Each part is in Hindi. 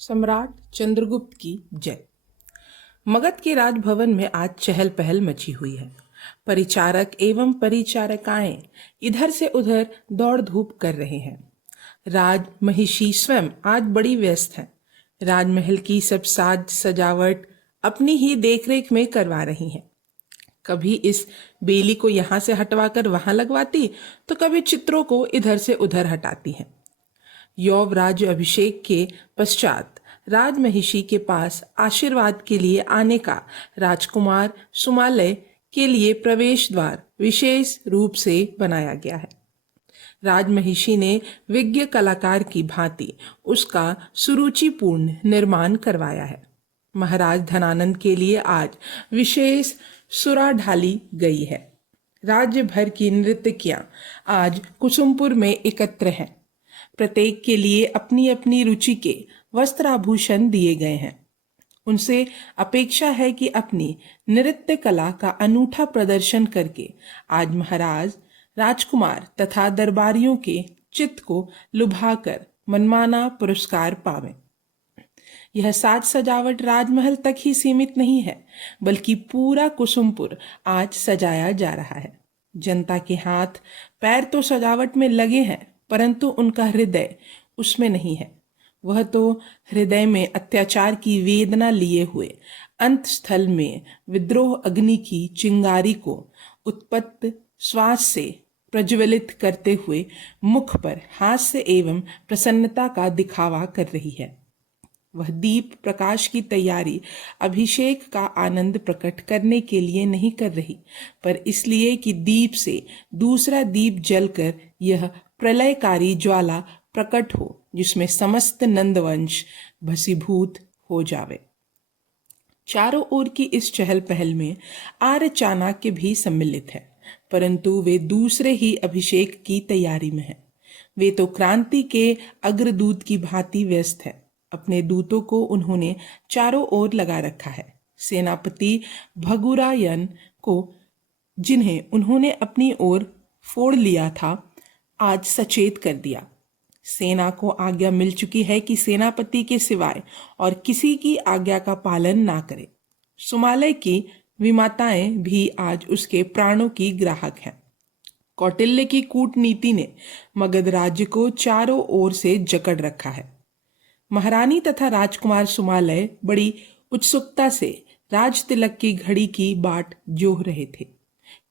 सम्राट चंद्रगुप्त की जय। मगध के राजभवन में आज चहल पहल मची हुई है। परिचारक एवं परिचारिकाएं इधर से उधर दौड़ धूप कर रहे हैं। राज महिषी स्वयं आज बड़ी व्यस्त है। राजमहल की सब साज सजावट अपनी ही देखरेख में करवा रही हैं। कभी इस बेली को यहाँ से हटवाकर वहां लगवाती तो कभी चित्रों को इधर से उधर हटाती हैं। यौवराज अभिषेक के पश्चात राजमहिषी के पास आशीर्वाद के लिए आने का राजकुमार सुमालय के लिए प्रवेश द्वार विशेष रूप से बनाया गया है। राजमहिषी ने विज्ञ कलाकार की भांति उसका सुरुचिपूर्ण निर्माण करवाया है। महाराज धनानंद के लिए आज विशेष सुरा ढाली गई है। राज्य भर की नृत्यकियां आज कुसुमपुर में एकत्र हैं। प्रत्येक के लिए अपनी अपनी रुचि के वस्त्राभूषण दिए गए हैं। उनसे अपेक्षा है कि अपनी नृत्य कला का अनूठा प्रदर्शन करके आज महाराज राजकुमार तथा दरबारियों के चित्त को लुभाकर मनमाना पुरस्कार पावें। यह साज सजावट राजमहल तक ही सीमित नहीं है, बल्कि पूरा कुसुमपुर आज सजाया जा रहा है। जनता के हाथ पैर तो सजावट में लगे हैं, परंतु उनका हृदय उसमें नहीं है। वह तो हृदय में अत्याचार की वेदना लिए हुए अंत स्थल में विद्रोह अग्नि की चिंगारी को उत्पत्त श्वास से प्रज्वलित करते हुए मुख पर हास्य एवं प्रसन्नता का दिखावा कर रही है। वह दीप प्रकाश की तैयारी अभिषेक का आनंद प्रकट करने के लिए नहीं कर रही, पर इसलिए कि दीप से दूसरा दीप जलकर यह प्रलयकारी ज्वाला प्रकट हो, जिसमें समस्त नंदवंश भसीभूत हो जावे। चारों ओर की इस चहल पहल में आर्य चाणक्य भी सम्मिलित है, परंतु वे दूसरे ही अभिषेक की तैयारी में हैं। वे तो क्रांति के अग्रदूत की भांति व्यस्त है। अपने दूतों को उन्होंने चारों ओर लगा रखा है। सेनापति भगुरायन को, जिन्हें उन्होंने अपनी ओर फोड़ लिया था, आज सचेत कर दिया। सेना को आज्ञा मिल चुकी है कि सेनापति के सिवाय और किसी की आज्ञा का पालन ना करे। सुमालय की विमाताएं भी आज उसके प्राणों की ग्राहक हैं। कौटिल्य की कूटनीति ने मगध राज्य को चारों ओर से जकड़ रखा है। महारानी तथा राजकुमार सुमालय बड़ी उत्सुकता से राज तिलक की घड़ी की बाट जोह रहे थे।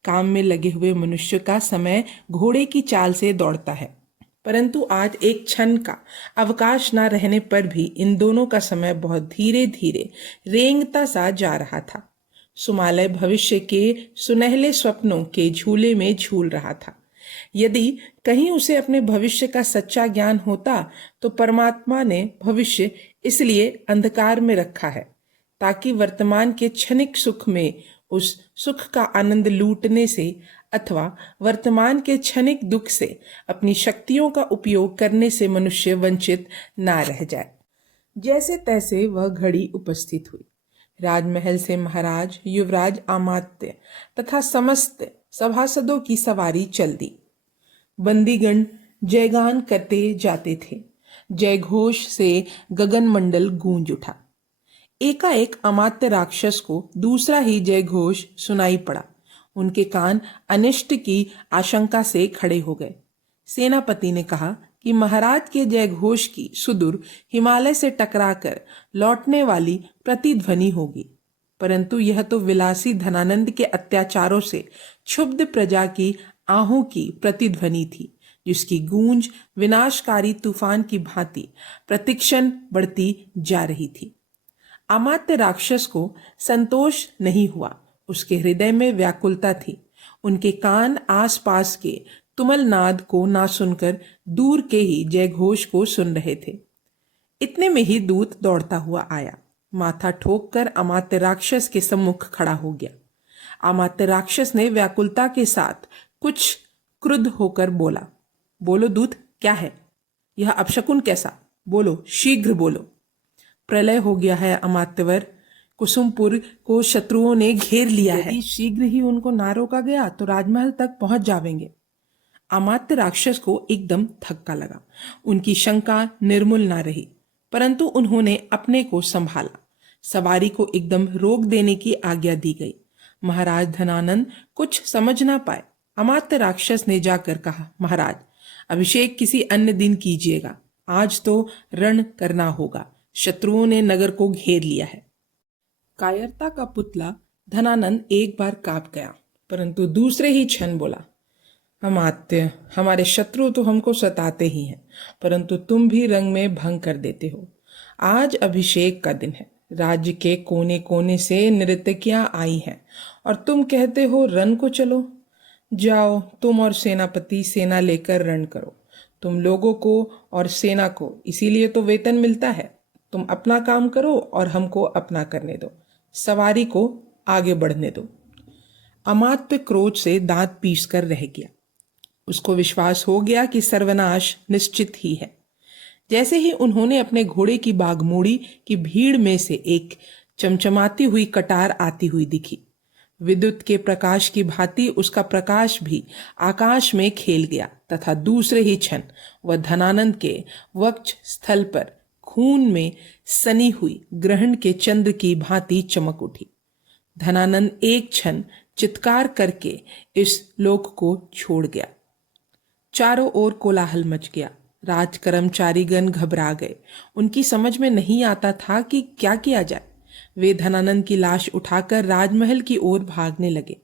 काम में लगे हुए मनुष्य का समय घोड़े की चाल से दौड़ता है, परंतु आज एक क्षण का अवकाश न रहने पर भी इन दोनों का समय बहुत धीरे धीरे रेंगता सा जा रहा था। सुमालय भविष्य के सुनहले स्वप्नों के झूले में झूल रहा था। यदि कहीं उसे अपने भविष्य का सच्चा ज्ञान होता तो परमात्मा ने भविष्य इसलिए अंधकार में रखा है ताकि वर्तमान के क्षणिक सुख में उस सुख का आनंद लूटने से अथवा वर्तमान के क्षणिक दुख से अपनी शक्तियों का उपयोग करने से मनुष्य वंचित ना रह जाए। जैसे तैसे वह घड़ी उपस्थित हुई। राजमहल से महाराज, युवराज, अमात्य तथा समस्त सभासदों की सवारी चल दी। बंदीगण जयगान करते जाते थे। जयघोष से गगन मंडल गूंज उठा। एकाएक अमात्य राक्षस को दूसरा ही जयघोष सुनाई पड़ा। उनके कान अनिष्ट की आशंका से खड़े हो गए। सेनापति ने कहा कि महाराज के जयघोष की सुदूर हिमालय से टकराकर लौटने वाली प्रतिध्वनि होगी, परंतु यह तो विलासी धनानंद के अत्याचारों से क्षुब्ध प्रजा की आहों की प्रतिध्वनि थी, जिसकी गूंज विनाशकारी तूफान की भांति प्रतिक्षण बढ़ती जा रही थी। अमात्य राक्षस को संतोष नहीं हुआ। उसके हृदय में व्याकुलता थी। उनके कान आसपास के तुमल नाद को ना सुनकर दूर के ही जयघोष को सुन रहे थे। इतने में ही दूत दौड़ता हुआ आया। माथा ठोक कर अमात्य राक्षस के सम्मुख खड़ा हो गया। अमात्य राक्षस ने व्याकुलता के साथ कुछ क्रुद्ध होकर बोला, बोलो दूत, क्या है यह अपशकुन कैसा? बोलो, शीघ्र बोलो। प्रलय हो गया है अमात्यवर। कुसुमपुर को शत्रुओं ने घेर लिया है। यदि शीघ्र ही उनको ना रोका गया तो राजमहल तक पहुंच जावेंगे। अमात्य राक्षस को एकदम धक्का लगा। उनकी शंका निर्मूल ना रही। परंतु उन्होंने अपने को संभाला। सवारी को एकदम रोक देने की आज्ञा दी गई। महाराज धनानंद कुछ समझ ना पाए। अमात्य राक्षस ने जाकर कहा, महाराज, अभिषेक किसी अन्य दिन कीजिएगा, आज तो रण करना होगा। शत्रुओं ने नगर को घेर लिया है। कायरता का पुतला धनानंद एक बार कांप गया, परंतु दूसरे ही क्षण बोला, अमात्य, हमारे शत्रु तो हमको सताते ही हैं, परंतु तुम भी रंग में भंग कर देते हो। आज अभिषेक का दिन है, राज्य के कोने कोने से नर्तकियां आई हैं और तुम कहते हो रण को चलो। जाओ, तुम और सेनापति सेना लेकर रण करो। तुम लोगों को और सेना को इसीलिए तो वेतन मिलता है। तुम अपना काम करो और हमको अपना करने दो, सवारी को आगे बढ़ने दो। अमात्य क्रोध से दांत पीस कर रह गया। उसको विश्वास हो गया कि सर्वनाश निश्चित ही है। जैसे ही उन्होंने अपने घोड़े की बाग मोड़ी कि भीड़ में से एक चमचमाती हुई कटार आती हुई दिखी। विद्युत के प्रकाश की भांति उसका प्रकाश भी आकाश में खेल गया तथा दूसरे ही क्षण वह धनानंद के वक्ष स्थल पर खून में सनी हुई ग्रहण के चंद्र की भांति चमक उठी। धनानंद एक क्षण चित्कार करके इस लोक को छोड़ गया। चारों ओर कोलाहल मच गया। राज कर्मचारीगण घबरा गए। उनकी समझ में नहीं आता था कि क्या किया जाए। वे धनानंद की लाश उठाकर राजमहल की ओर भागने लगे।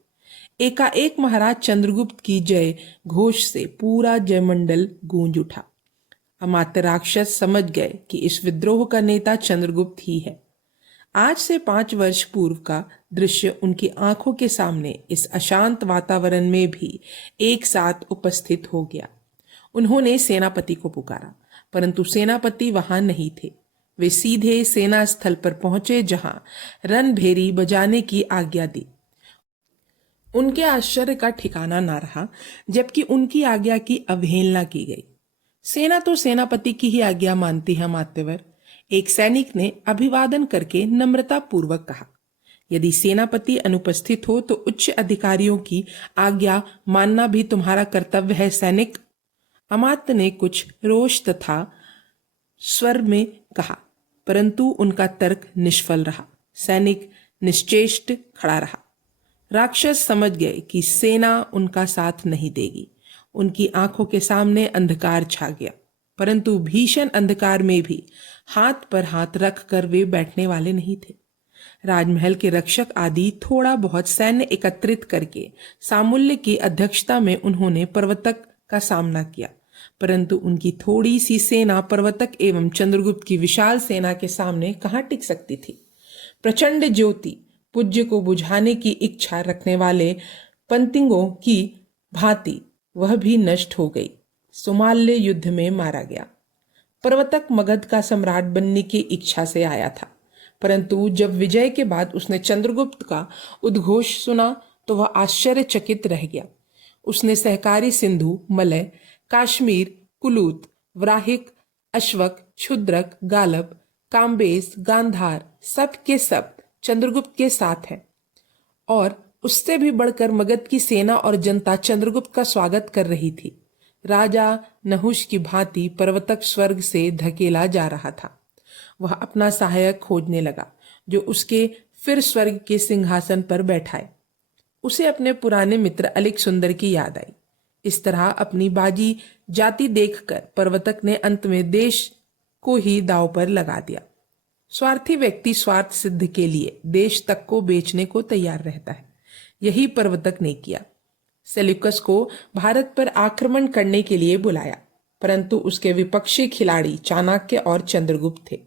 एकाएक महाराज चंद्रगुप्त की जय घोष से पूरा जयमंडल गूंज उठा। अमात्य राक्षस समझ गए कि इस विद्रोह का नेता चंद्रगुप्त ही है। आज से 5 वर्ष पूर्व का दृश्य उनकी आंखों के सामने इस अशांत वातावरण में भी एक साथ उपस्थित हो गया। उन्होंने सेनापति को पुकारा, परंतु सेनापति वहां नहीं थे। वे सीधे सेना स्थल पर पहुंचे जहां रणभेरी बजाने की आज्ञा दी। उनके आश्चर्य का ठिकाना ना रहा जबकि उनकी आज्ञा की अवहेलना की गई। सेना तो सेनापति की ही आज्ञा मानती है मात्यवर, एक सैनिक ने अभिवादन करके नम्रता पूर्वक कहा। यदि सेनापति अनुपस्थित हो तो उच्च अधिकारियों की आज्ञा मानना भी तुम्हारा कर्तव्य है सैनिक। अमात्य ने कुछ रोष तथा स्वर में कहा, परंतु उनका तर्क निष्फल रहा। सैनिक निश्चेष्ट खड़ा रहा। राक्षस समझ गए कि सेना उनका साथ नहीं देगी। उनकी आंखों के सामने अंधकार छा गया, परंतु भीषण अंधकार में भी हाथ पर हाथ रख कर वे बैठने वाले नहीं थे। राजमहल के रक्षक आदि थोड़ा बहुत सैन्य एकत्रित करके सामुल्य की अध्यक्षता में उन्होंने प्रवर्तक का सामना किया, परंतु उनकी थोड़ी सी सेना प्रवर्तक एवं चंद्रगुप्त की विशाल सेना के सामने कहाँ टिक सकती थी। प्रचंड ज्योति पूज्य को बुझाने की इच्छा रखने वाले पंतिंगों की भांति वह भी नष्ट हो गई। सुमाल्य युद्ध में मारा गया। प्रवर्तक मगध का सम्राट बनने की इच्छा से आया था, परंतु जब विजय के बाद उसने चंद्रगुप्त का उद्घोष सुना तो वह आश्चर्यचकित रह गया। उसने सहकारी सिंधु, मलय, काश्मीर, कुलूत, व्राहिक, अश्वक, क्षुद्रक, गालब, काम्बेज, गांधार सब के सब चंद्रगुप्त के साथ हैं और उससे भी बढ़कर मगध की सेना और जनता चंद्रगुप्त का स्वागत कर रही थी। राजा नहुष की भांति प्रवर्तक स्वर्ग से धकेला जा रहा था। वह अपना सहायक खोजने लगा जो उसके फिर स्वर्ग के सिंहासन पर बैठाए। उसे अपने पुराने मित्र अलिक सुंदर की याद आई। इस तरह अपनी बाजी जाती देखकर प्रवर्तक ने अंत में देश को ही दांव पर लगा दिया। स्वार्थी व्यक्ति स्वार्थ सिद्ध के लिए देश तक को बेचने को तैयार रहता है। यही प्रवर्तक ने किया। सेल्यूकस को भारत पर आक्रमण करने के लिए बुलाया, परंतु उसके विपक्षी खिलाड़ी चाणक्य और चंद्रगुप्त थे।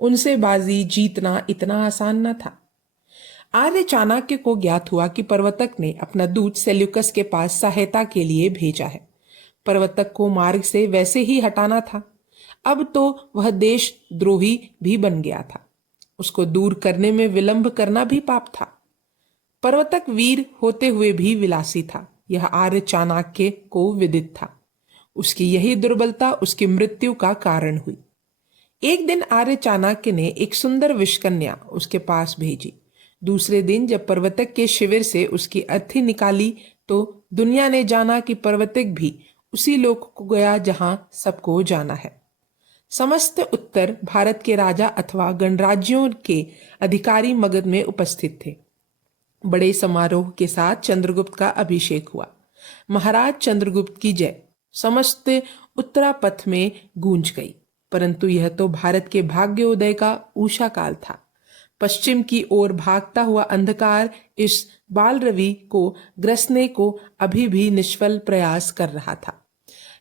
उनसे बाजी जीतना इतना आसान न था। आर्य चाणक्य को ज्ञात हुआ कि प्रवर्तक ने अपना दूत सेल्यूकस के पास सहायता के लिए भेजा है। प्रवर्तक को मार्ग से वैसे ही हटाना था। अब तो वह देशद्रोही भी बन गया था। उसको दूर करने में विलंब करना भी पाप था। प्रवर्तक वीर होते हुए भी विलासी था, यह आर्य चाणक्य को विदित था। उसकी यही दुर्बलता उसकी मृत्यु का कारण हुई। एक दिन आर्य चाणक्य ने एक सुंदर विषकन्या उसके पास भेजी। दूसरे दिन जब प्रवर्तक के शिविर से उसकी अर्थी निकाली तो दुनिया ने जाना कि प्रवर्तक भी उसी लोक को गया जहां सबको जाना है। समस्त उत्तर भारत के राजा अथवा गणराज्यों के अधिकारी मगध में उपस्थित थे। बड़े समारोह के साथ चंद्रगुप्त का अभिषेक हुआ। महाराज चंद्रगुप्त की जय समस्त उत्तरापथ में गूंज गई। परंतु यह तो भारत के भाग्योदय का ऊषा काल था। पश्चिम की ओर भागता हुआ अंधकार इस बाल रवि को ग्रसने को अभी भी निष्फल प्रयास कर रहा था।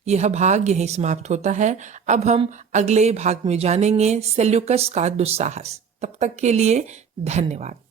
यह भाग यहीं समाप्त होता है। अब हम अगले भाग में जानेंगे सेल्यूकस का दुस्साहस। तब तक के लिए धन्यवाद।